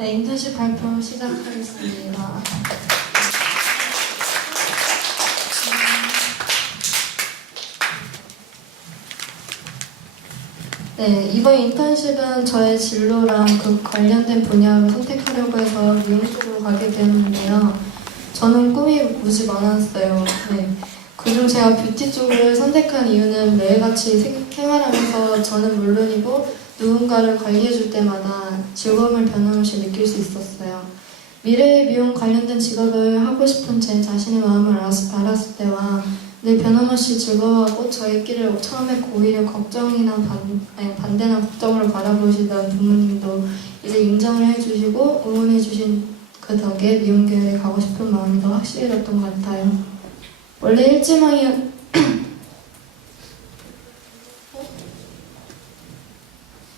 네, 인턴십 발표 시작하겠습니다. 네, 이번 인턴십은 저의 진로랑 그 관련된 분야를 선택하려고 해서 미용 쪽으로 가게 되었는데요. 저는 꿈이 무지 많았어요. 네. 그중 제가 뷰티 쪽을 선택한 이유는 매일같이 생활하면서 저는 물론이고 누군가를 관리해줄 때마다 즐거움을 변함없이 느낄 수 있었어요. 미래의 미용 관련된 직업을 하고 싶은 제 자신의 마음을 알았을 때와 늘 변함없이 즐거워하고 저의 길을 처음에 오히려 걱정이나 반대나 걱정으로 바라보시던 부모님도 이제 인정을 해주시고 응원해주신 그 덕에 미용계열에 가고 싶은 마음이 더 확실해졌던 것 같아요. 원래 일지망이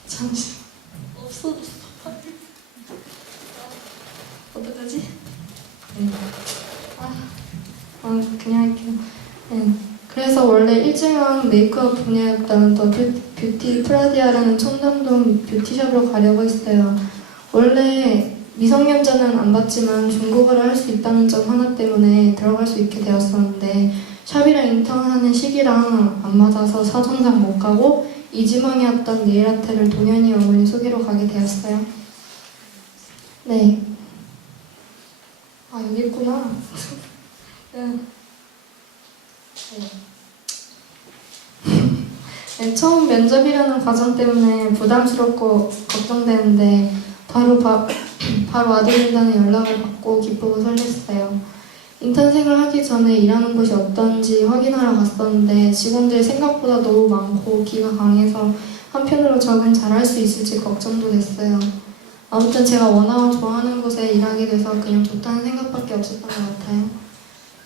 잠시 없어졌어. 어떡하지? 네. 그냥 할게요. 네. 그래서 원래 일지망 메이크업 분야였던 더 뷰티 프라디아라는 청담동 뷰티샵으로 가려고 했어요. 원래 미성년자는 안 받지만 중고거래 할 수 있다는 점 하나 때문에 들어갈 수 있게 되었었는데 샵이랑 인턴하는 시기랑 안 맞아서 사정상 못 가고 이지망이었던 네일아트를 동현이 어머니 소개로 가게 되었어요. 네. 여기 있구나. 네. 네, 처음 면접이라는 과정 때문에 부담스럽고 걱정되는데 바로 와드린다는 연락을 받고 기쁘고 설렜어요. 인턴생을 하기 전에 일하는 곳이 어떤지 확인하러 갔었는데 직원들이 생각보다 너무 많고 기가 강해서 한편으로 적응 잘할 수 있을지 걱정도 됐어요. 아무튼 제가 원하고 좋아하는 곳에 일하게 돼서 그냥 좋다는 생각밖에 없었던 것 같아요.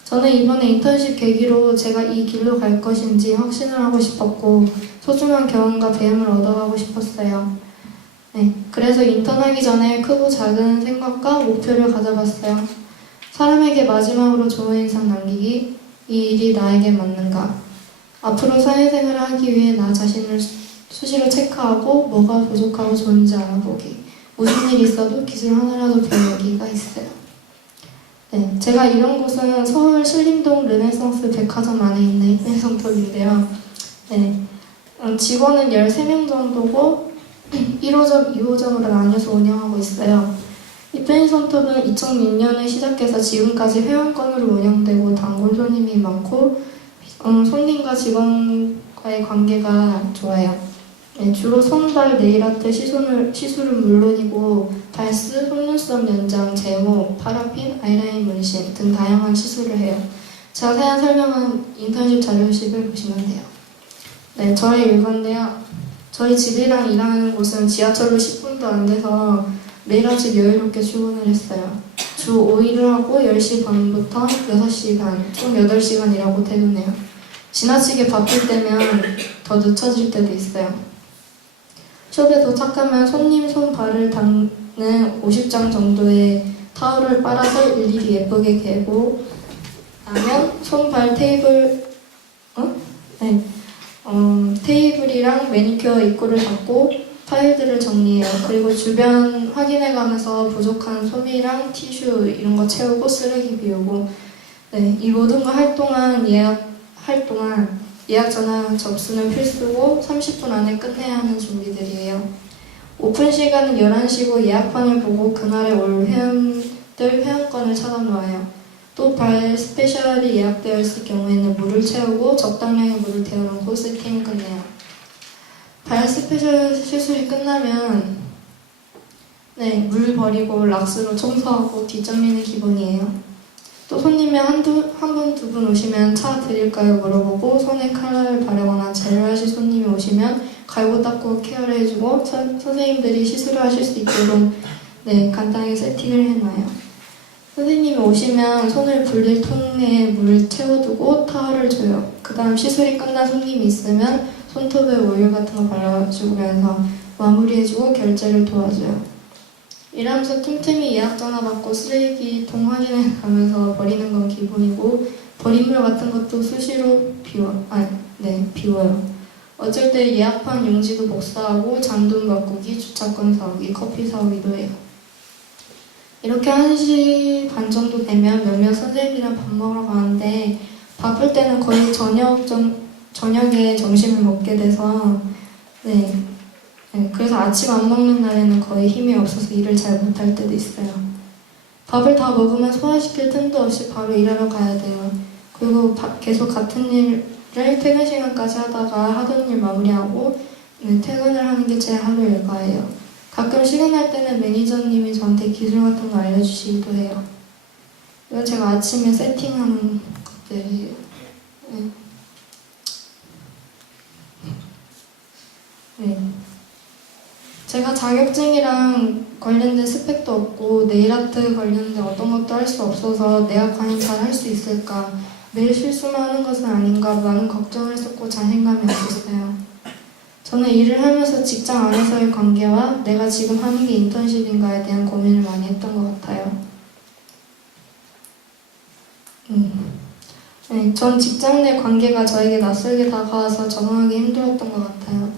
저는 이번에 인턴십 계기로 제가 이 길로 갈 것인지 확신을 하고 싶었고 소중한 경험과 배움을 얻어가고 싶었어요. 네, 그래서 인턴하기 전에 크고 작은 생각과 목표를 가져봤어요. 사람에게 마지막으로 좋은 인상 남기기, 이 일이 나에게 맞는가? 앞으로 사회생활을 하기 위해 나 자신을 수시로 체크하고 뭐가 부족하고 좋은지 알아보기, 무슨 일이 있어도 기술 하나라도 배우기가 있어요. 네, 제가 이런 곳은 서울 신림동 르네상스 백화점 안에 있는 이펜센터인데요. 네, 직원은 13명 정도고 1호점, 2호점으로 나뉘어서 운영하고 있어요. 이 편의점은 2006년에 시작해서 지금까지 회원권으로 운영되고 단골 손님이 많고 손님과 직원과의 관계가 좋아요. 네, 주로 손, 발, 네일아트, 시술은 물론이고 발스, 속눈썹 연장, 제모, 파라핀, 아이라인 문신 등 다양한 시술을 해요. 자세한 설명은 인턴십 자료집을 보시면 돼요. 네, 저의 일과인데요. 저희 집이랑 일하는 곳은 지하철로 10분도 안 돼서 매일 아침 여유롭게 출근을 했어요. 주 5일을 하고 10시 반부터 6시 반, 총 8시간 일하고 퇴근해요. 지나치게 바쁠 때면 더 늦춰질 때도 있어요. 숍에 도착하면 손님 손발을 닦는 50장 정도의 타올을 빨아서 일일이 예쁘게 개고 나면 손발 테이블이랑 매니큐어 입구를 닫고 파일들을 정리해요. 그리고 주변 확인해가면서 부족한 솜이랑 티슈 이런 거 채우고 쓰레기 비우고 네, 이 모든 거 할 동안 예약 전화 접수는 필수고 30분 안에 끝내야 하는 준비들이에요. 오픈 시간은 11시고 예약판을 보고 그날에 올 회원들 회원권을 찾아놓아요. 또 발 스페셜이 예약되어 있을 경우에는 물을 채우고 적당량의 물을 데워놓고 세팅을 끝내요. 발 스페셜 시술이 끝나면 물 버리고 락스로 청소하고 뒷정리는 기본이에요. 또 손님이 한 분, 두 분 오시면 차 드릴까요? 물어보고 손에 칼라를 바르거나 젤을 하실 손님이 오시면 갈고 닦고 케어를 해주고 선생님들이 시술을 하실 수 있도록 간단하게 세팅을 해놔요. 선생님이 오시면 손을 불릴 통에 물을 채워두고 타월을 줘요. 그 다음 시술이 끝난 손님이 있으면 손톱에 오일 같은 거 발라주면서 마무리해주고 결제를 도와줘요. 일하면서 틈틈이 예약 전화 받고 쓰레기통 확인해 가면서 버리는 건 기본이고 버린물 같은 것도 수시로 비워요. 어쩔 때 예약판 용지도 복사하고 잔돈 바꾸기, 주차권 사오기, 커피 사오기도 해요. 이렇게 1시 반 정도 되면 몇몇 선생님이랑 밥 먹으러 가는데 바쁠 때는 거의 저녁에 점심을 먹게 돼서 그래서 아침 안 먹는 날에는 거의 힘이 없어서 일을 잘 못할 때도 있어요. 밥을 다 먹으면 소화시킬 틈도 없이 바로 일하러 가야 돼요. 그리고 계속 같은 일을 퇴근 시간까지 하다가 하던 일 마무리하고 퇴근을 하는 게 제 하루 일과예요. 가끔 시간 날 때는 매니저님이 저한테 기술 같은 거 알려주시기도 해요. 이건 제가 아침에 세팅하는 것들이에요. 제가 자격증이랑 관련된 스펙도 없고 네일아트 관련된 어떤 것도 할 수 없어서 내가 과연 잘 할 수 있을까, 매일 실수만 하는 것은 아닌가 많은 걱정을 했었고 자신감이 없었어요. 저는 일을 하면서 직장 안에서의 관계와 내가 지금 하는 게 인턴십인가에 대한 고민을 많이 했던 것 같아요. 전 직장 내 관계가 저에게 낯설게 다가와서 적응하기 힘들었던 것 같아요.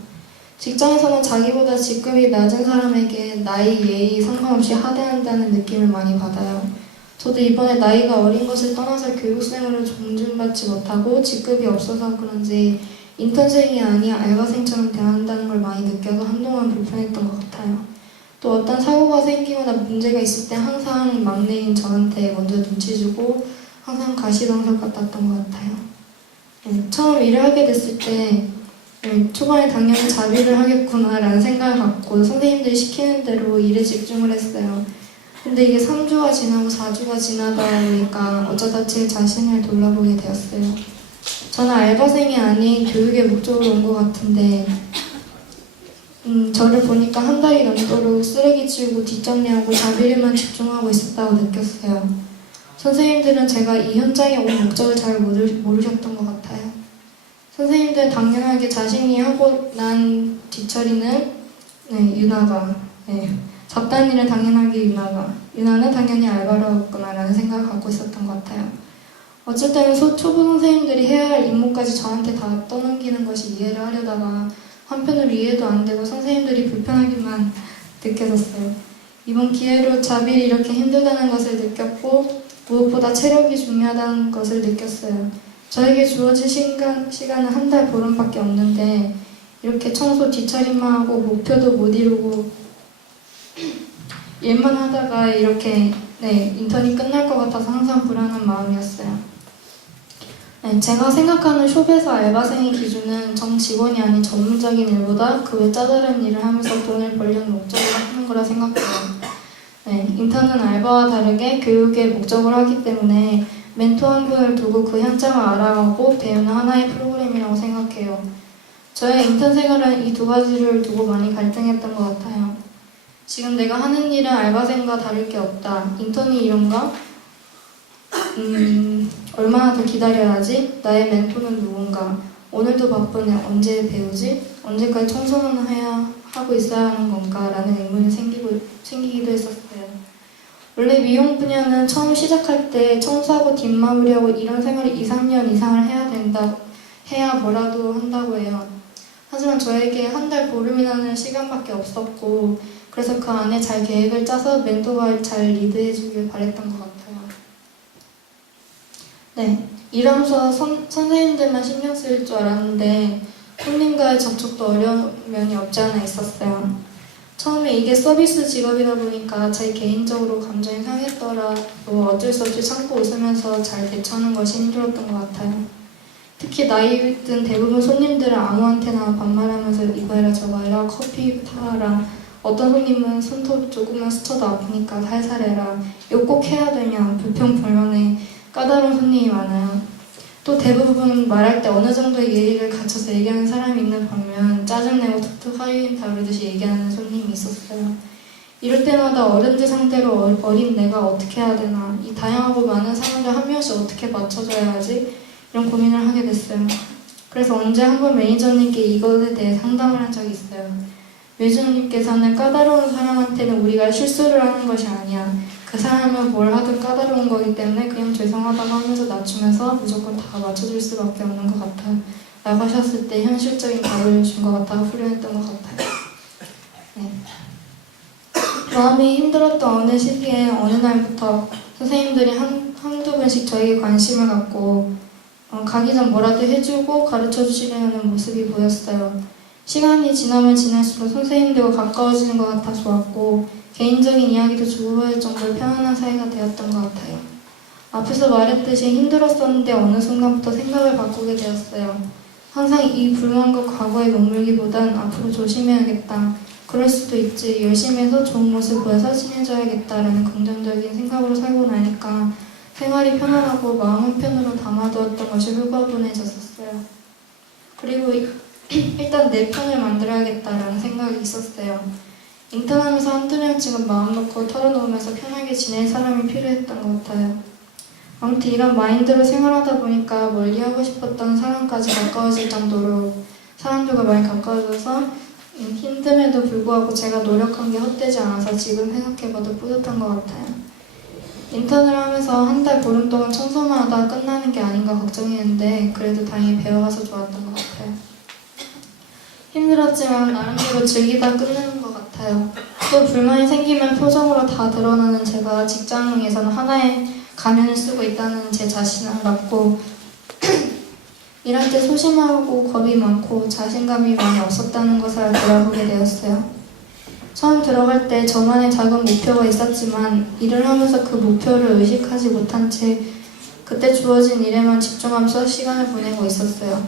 직장에서는 자기보다 직급이 낮은 사람에게 나이, 예의 상관없이 하대한다는 느낌을 많이 받아요. 저도 이번에 나이가 어린 것을 떠나서 교육생으로 존중받지 못하고 직급이 없어서 그런지 인턴생이 아닌 알바생처럼 대한다는 걸 많이 느껴서 한동안 불편했던 것 같아요. 또 어떤 사고가 생기거나 문제가 있을 때 항상 막내인 저한테 먼저 눈치 주고 항상 가시덤석 같았던 것 같아요. 처음 일을 하게 됐을 때 초반에 당연히 자비를 하겠구나 라는 생각을 갖고 선생님들이 시키는 대로 일에 집중을 했어요. 근데 이게 3주가 지나고 4주가 지나다 보니까 어쩌다 제 자신을 돌아보게 되었어요. 저는 알바생이 아닌 교육의 목적으로 온 것 같은데 저를 보니까 한 달이 넘도록 쓰레기 치우고 뒷정리하고 자비에만 집중하고 있었다고 느꼈어요. 선생님들은 제가 이 현장에 온 목적을 잘 모르셨던 것 같아요. 선생님들은 당연하게 자신이 하고 난 뒤처리는 유나가, 잡다한 일은 당연하게 유나는 당연히 알바로 왔구나라는 생각을 갖고 있었던 것 같아요. 어쩔 때는 초보 선생님들이 해야 할 임무까지 저한테 다 떠넘기는 것이 이해를 하려다가 한편으로 이해도 안 되고 선생님들이 불편하기만 느껴졌어요. 이번 기회로 자비를 이렇게 힘들다는 것을 느꼈고 무엇보다 체력이 중요하다는 것을 느꼈어요. 저에게 주어진 시간은 한 달 보름밖에 없는데 이렇게 청소 뒷처리만 하고 목표도 못 이루고 일만 하다가 이렇게 인턴이 끝날 것 같아서 항상 불안한 마음이었어요. 제가 생각하는 숍에서 알바생의 기준은 정직원이 아닌 전문적인 일보다 그 외 짜다른 일을 하면서 돈을 벌려는 목적으로 하는 거라 생각해요. 인턴은 알바와 다르게 교육의 목적을 하기 때문에 멘토 한 분을 두고 그 현장을 알아가고 배우는 하나의 프로그램이라고 생각해요. 저의 인턴 생활은 이 두 가지를 두고 많이 갈등했던 것 같아요. 지금 내가 하는 일은 알바생과 다를 게 없다. 인턴이 이런가? 얼마나 더 기다려야 하지? 나의 멘토는 누군가? 오늘도 바쁘네. 언제 배우지? 언제까지 청소만 하고 있어야 하는 건가? 라는 의문이 생기기도 했었어요. 원래 미용 분야는 처음 시작할 때 청소하고 뒷마무리하고 이런 생활을 2, 3년 이상을 해야 뭐라도 한다고 해요. 하지만 저에게 한 달 보름이라는 시간밖에 없었고 그래서 그 안에 잘 계획을 짜서 멘토가 잘 리드해주길 바랬던 것 같아요. 일하면서 선생님들만 신경 쓰일 줄 알았는데 손님과의 접촉도 어려운 면이 없지 않아 있었어요. 처음에 이게 서비스 직업이다 보니까 제 개인적으로 감정이 상했더라도 어쩔 수 없이 참고 웃으면서 잘 대처하는 것이 힘들었던 것 같아요. 특히 나이 든 대부분 손님들은 아무한테나 반말하면서 이거 해라 저거 해라 커피 타라 어떤 손님은 손톱 조금만 스쳐도 아프니까 살살 해라 이거 꼭 해야 되냐 불평불만에 까다로운 손님이 많아요. 또 대부분 말할 때 어느 정도의 예의를 갖춰서 얘기하는 사람이 있는 반면 짜증내고 툭툭 하이인 다루듯이 얘기하는 손님이 있었어요. 이럴 때마다 어른들 상대로 어린 내가 어떻게 해야 되나 이 다양하고 많은 사람들 한 명씩 어떻게 맞춰줘야 하지? 이런 고민을 하게 됐어요. 그래서 언제 한번 매니저님께 이것에 대해 상담을 한 적이 있어요. 매니저님께서는 까다로운 사람한테는 우리가 실수를 하는 것이 아니야. 그 사람은 뭘 하든 까다로운 거기 때문에 그냥 죄송하다고 하면서 낮추면서 무조건 다 맞춰줄 수밖에 없는 것 같아요. 라고 하셨을 때 현실적인 답을 준 것 같아 후련했던 것 같아요. 마음이 힘들었던 어느 시기에 어느 날부터 선생님들이 한두 번씩 저에게 관심을 갖고 가기 전 뭐라도 해주고 가르쳐 주시려는 모습이 보였어요. 시간이 지나면 지날수록 선생님들과 가까워지는 것 같아 좋았고 개인적인 이야기도 주고받을 정도로 편안한 사이가 되었던 것 같아요. 앞에서 말했듯이 힘들었었는데 어느 순간부터 생각을 바꾸게 되었어요. 항상 이 불만과 과거에 머물기보단 앞으로 조심해야겠다. 그럴 수도 있지. 열심히 해서 좋은 모습 보여서 친해져야겠다라는 긍정적인 생각으로 살고 나니까 생활이 편안하고 마음 한편으로 담아두었던 것이 홀가분해졌었어요. 그리고 일단 내 편을 만들어야겠다라는 생각이 있었어요. 인턴하면서 한두 명씩은 마음 놓고 털어놓으면서 편하게 지낼 사람이 필요했던 것 같아요. 아무튼 이런 마인드로 생활하다 보니까 멀리하고 싶었던 사람까지 가까워질 정도로 사람들과 많이 가까워져서 힘듦에도 불구하고 제가 노력한 게 헛되지 않아서 지금 생각해봐도 뿌듯한 것 같아요. 인턴을 하면서 한 달 보름 동안 청소만 하다가 끝나는 게 아닌가 걱정했는데 그래도 다행히 배워가서 좋았던 것 같아요. 힘들었지만 나름대로 즐기다 끝내는 것 같아요. 또 불만이 생기면 표정으로 다 드러나는 제가 직장에서는 하나의 가면을 쓰고 있다는 제 자신을 알았고 일할 때 소심하고 겁이 많고 자신감이 많이 없었다는 것을 돌아보게 되었어요. 처음 들어갈 때 저만의 작은 목표가 있었지만 일을 하면서 그 목표를 의식하지 못한 채 그때 주어진 일에만 집중하면서 시간을 보내고 있었어요.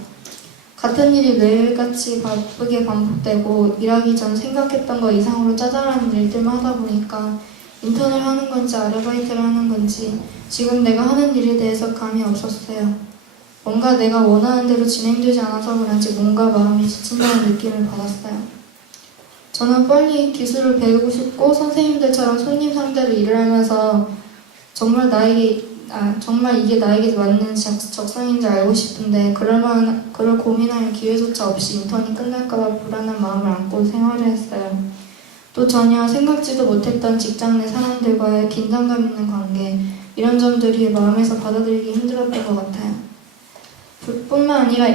같은 일이 매일같이 바쁘게 반복되고 일하기 전 생각했던 것 이상으로 짜잘한 일들만 하다 보니까 인턴을 하는 건지 아르바이트를 하는 건지 지금 내가 하는 일에 대해서 감이 없었어요. 뭔가 내가 원하는 대로 진행되지 않아서 그런지 뭔가 마음이 지친다는 느낌을 받았어요. 저는 빨리 기술을 배우고 싶고 선생님들처럼 손님 상대로 일을 하면서 정말 이게 나에게 맞는 적성인지 알고 싶은데 그럴 고민할 기회조차 없이 인턴이 끝날까봐 불안한 마음을 안고 생활을 했어요. 또 전혀 생각지도 못했던 직장 내 사람들과의 긴장감 있는 관계 이런 점들이 마음에서 받아들이기 힘들었던 것 같아요. 뿐만 아니라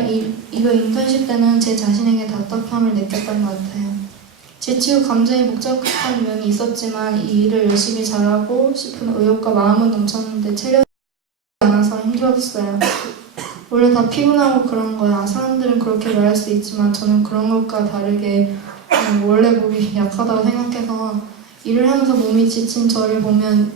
이거 인턴십 때는 제 자신에게 답답함을 느꼈던 것 같아요. 지치고 감정이 복잡한 면이 있었지만 이 일을 열심히 잘하고 싶은 의욕과 마음은 넘쳤는데 체력이 않아서 힘들었어요. 원래 다 피곤하고 그런 거야. 사람들은 그렇게 말할 수 있지만 저는 그런 것과 다르게 원래 몸이 약하다고 생각해서 일을 하면서 몸이 지친 저를 보면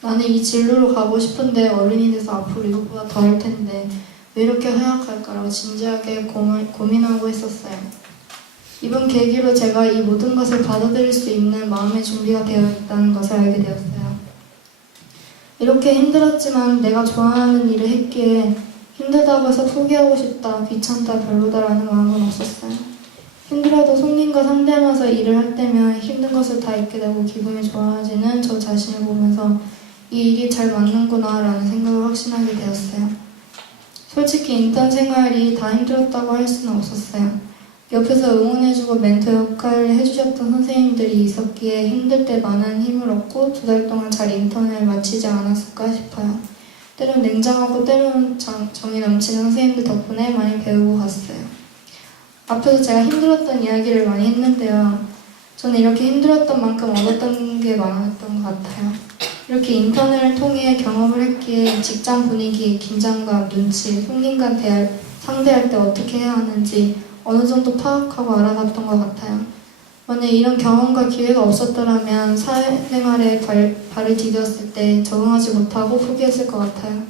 나는 이 진로로 가고 싶은데 어른이 돼서 앞으로 이것보다 더 할 텐데 왜 이렇게 허약할까라고 진지하게 고민하고 했었어요. 이번 계기로 제가 이 모든 것을 받아들일 수 있는 마음의 준비가 되어 있다는 것을 알게 되었어요. 이렇게 힘들었지만 내가 좋아하는 일을 했기에 힘들다고 해서 포기하고 싶다, 귀찮다, 별로다라는 마음은 없었어요. 힘들어도 손님과 상대하면서 일을 할 때면 힘든 것을 다 잊게 되고 기분이 좋아지는 저 자신을 보면서 이 일이 잘 맞는구나 라는 생각을 확신하게 되었어요. 솔직히 인턴 생활이 다 힘들었다고 할 수는 없었어요. 옆에서 응원해주고 멘토 역할을 해주셨던 선생님들이 있었기에 힘들 때 많은 힘을 얻고 2달 동안 잘 인턴을 마치지 않았을까 싶어요. 때론 냉정하고 때론 정이 넘치는 선생님들 덕분에 많이 배우고 갔어요. 앞에서 제가 힘들었던 이야기를 많이 했는데요. 저는 이렇게 힘들었던 만큼 얻었던 게 많았던 것 같아요. 이렇게 인턴을 통해 경험을 했기에 직장 분위기, 긴장감, 눈치, 손님과 상대할 때 어떻게 해야 하는지 어느 정도 파악하고 알아갔던 것 같아요. 만약 이런 경험과 기회가 없었더라면 사회생활에 발을 디뎠을 때 적응하지 못하고 포기했을 것 같아요.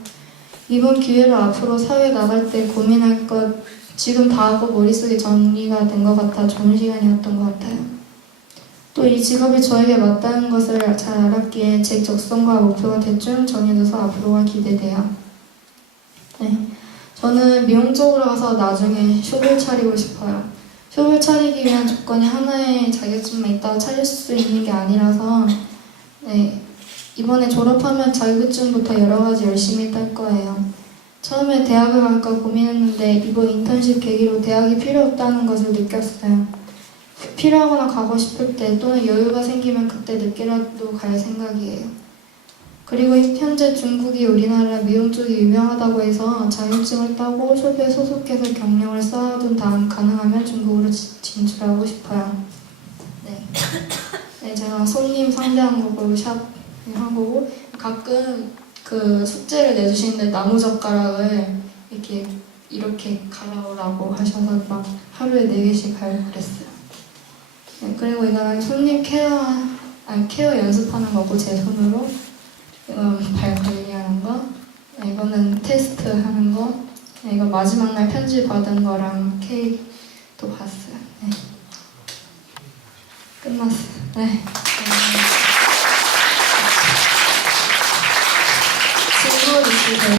이번 기회로 앞으로 사회 나갈 때 고민할 것 지금 다 하고 머릿속에 정리가 된 것 같아 좋은 시간이었던 것 같아요. 또 이 직업이 저에게 맞다는 것을 잘 알았기에 제 적성과 목표가 대충 정해져서 앞으로가 기대돼요. 네. 저는 미용 쪽으로 가서 나중에 숍을 차리고 싶어요. 숍을 차리기 위한 조건이 하나의 자격증만 있다고 차릴 수 있는 게 아니라서 이번에 졸업하면 자격증부터 여러 가지 열심히 딸 거예요. 처음에 대학을 갈까 고민했는데 이번 인턴십 계기로 대학이 필요 없다는 것을 느꼈어요. 필요하거나 가고 싶을 때 또는 여유가 생기면 그때 늦게라도 갈 생각이에요. 그리고 현재 중국이 우리나라 미용 쪽이 유명하다고 해서 자격증을 따고 숍에 소속해서 경력을 쌓아둔 다음 가능하면 중국으로 진출하고 싶어요. 네, 잘 제가 손님 상대한 거고 샵 한 거고 가끔 그 숙제를 내주시는데 나무젓가락을 이렇게 갈아오라고 하셔서 막 하루에 4개씩 갈고 그랬어요. 네, 그리고 이거는 손님 케어 연습하는 거고 제 손으로 이건 발 관리하는 거 네, 이거는 테스트 하는 거 네, 이거 마지막 날 편지 받은 거랑 케이크도 봤어요. 네. 끝났어요. 네.